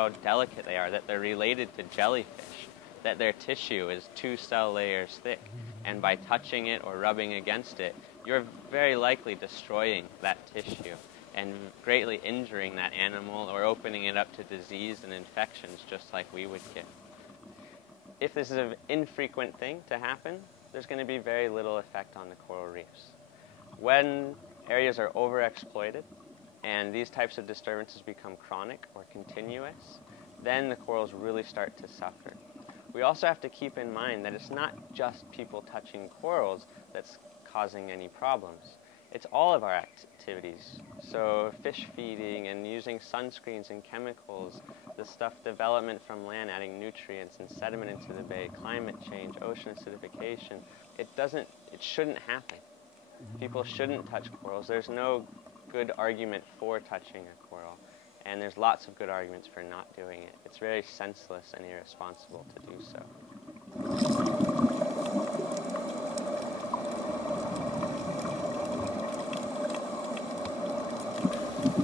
how delicate they are, that they're related to jellyfish, that their tissue is 2 cell layers thick, and by touching it or rubbing against it, you're very likely destroying that tissue and greatly injuring that animal or opening it up to disease and infections just like we would get. If this is an infrequent thing to happen, there's going to be very little effect on the coral reefs. When areas are overexploited and these types of disturbances become chronic or continuous, then the corals really start to suffer. We also have to keep in mind that it's not just people touching corals that's causing any problems. It's all of our activities. So fish feeding and using sunscreens and chemicals, the stuff development from land, adding nutrients and sediment into the bay, climate change, ocean acidification, it shouldn't happen. People shouldn't touch corals. There's no good argument for touching a coral, and there's lots of good arguments for not doing it. It's very senseless and irresponsible to do so.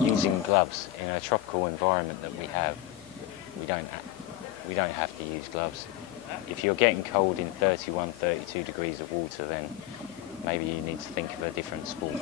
Using gloves in a tropical environment that we have, we don't have to use gloves. If you're getting cold in 31, 32 degrees of water, then maybe you need to think of a different sport.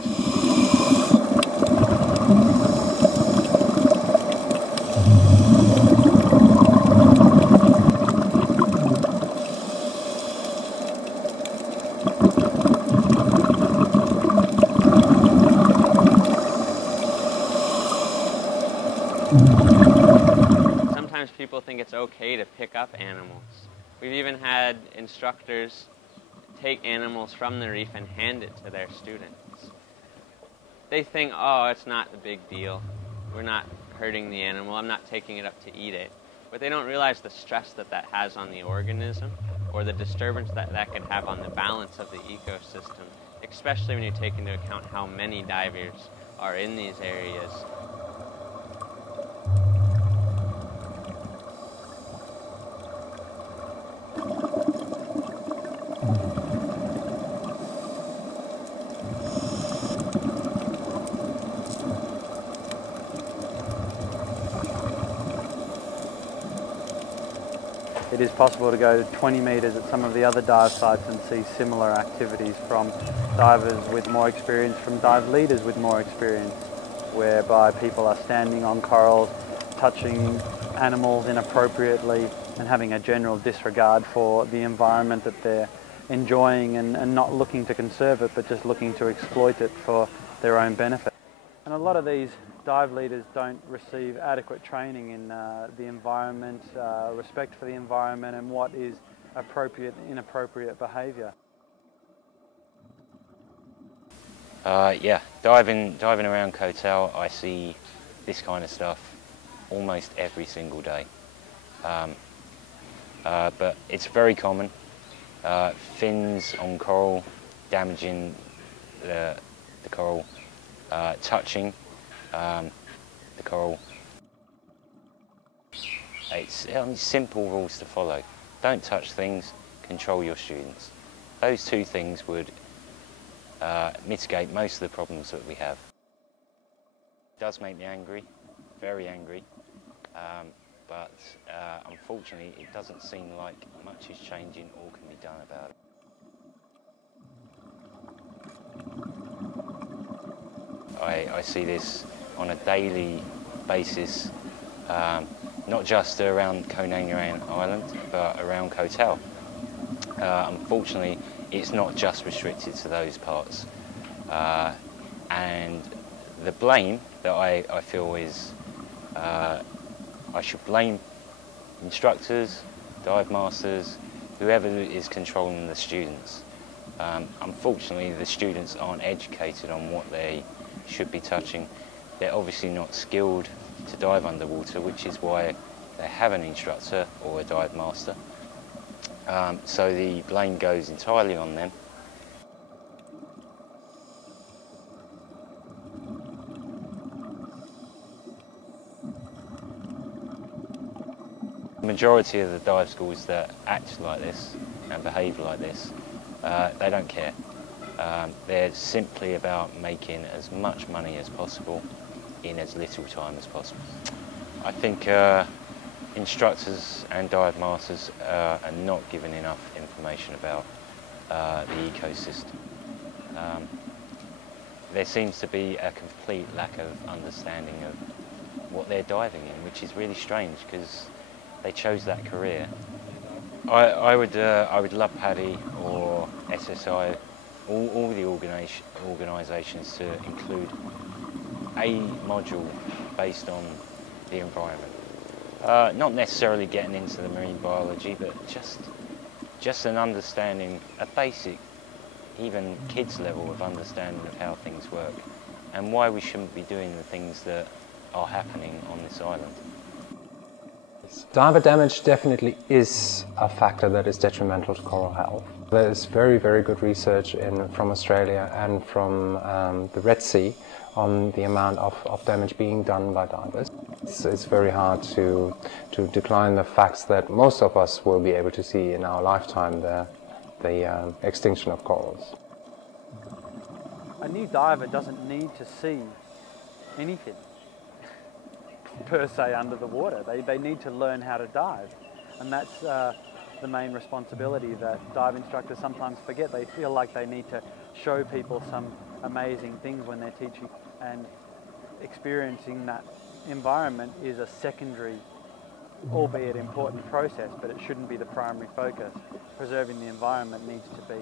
Sometimes people think it's okay to pick up animals. We've even had instructors take animals from the reef and hand it to their students. They think, oh, it's not a big deal. We're not hurting the animal. I'm not taking it up to eat it. But they don't realize the stress that that has on the organism or the disturbance that that could have on the balance of the ecosystem, especially when you take into account how many divers are in these areas. It is possible to go 20 metres at some of the other dive sites and see similar activities from divers with more experience, from dive leaders with more experience, whereby people are standing on corals, touching animals inappropriately and having a general disregard for the environment that they're enjoying and not looking to conserve it but just looking to exploit it for their own benefit. And a lot of these dive leaders don't receive adequate training in the environment, respect for the environment and what is appropriate and inappropriate behaviour. Yeah, diving around Koh Tao, I see this kind of stuff almost every single day. But it's very common. Fins on coral, damaging the coral, touching the coral. It's simple rules to follow. Don't touch things, control your students. Those two things would mitigate most of the problems that we have. It does make me angry, very angry, but unfortunately it doesn't seem like much is changing or can be done about it. I see this on a daily basis, not just around Koh Nang Yuan Island, but around Koh Tao. Unfortunately, it's not just restricted to those parts. And the blame that I feel is, I should blame instructors, dive masters, whoever is controlling the students. Unfortunately, the students aren't educated on what they should be touching. They're obviously not skilled to dive underwater, which is why they have an instructor or a dive master. So the blame goes entirely on them. The majority of the dive schools that act like this and behave like this, they don't care. They're simply about making as much money as possible in as little time as possible. I think instructors and dive masters are not given enough information about the ecosystem. There seems to be a complete lack of understanding of what they're diving in, which is really strange because they chose that career. I would love PADI or SSI, all the organisations to include a module based on the environment. Not necessarily getting into the marine biology, but just an understanding, a basic, even kids level of understanding of how things work and why we shouldn't be doing the things that are happening on this island. Diver damage definitely is a factor that is detrimental to coral health. There is very, very good research from Australia and from the Red Sea on the amount of damage being done by divers. It's very hard to decline the facts that most of us will be able to see in our lifetime, the extinction of corals. A new diver doesn't need to see anything per se under the water. They need to learn how to dive, and that's the main responsibility that dive instructors sometimes forget. They feel like they need to show people some amazing things when they're teaching, and experiencing that environment is a secondary, albeit important process, but it shouldn't be the primary focus. Preserving the environment needs to be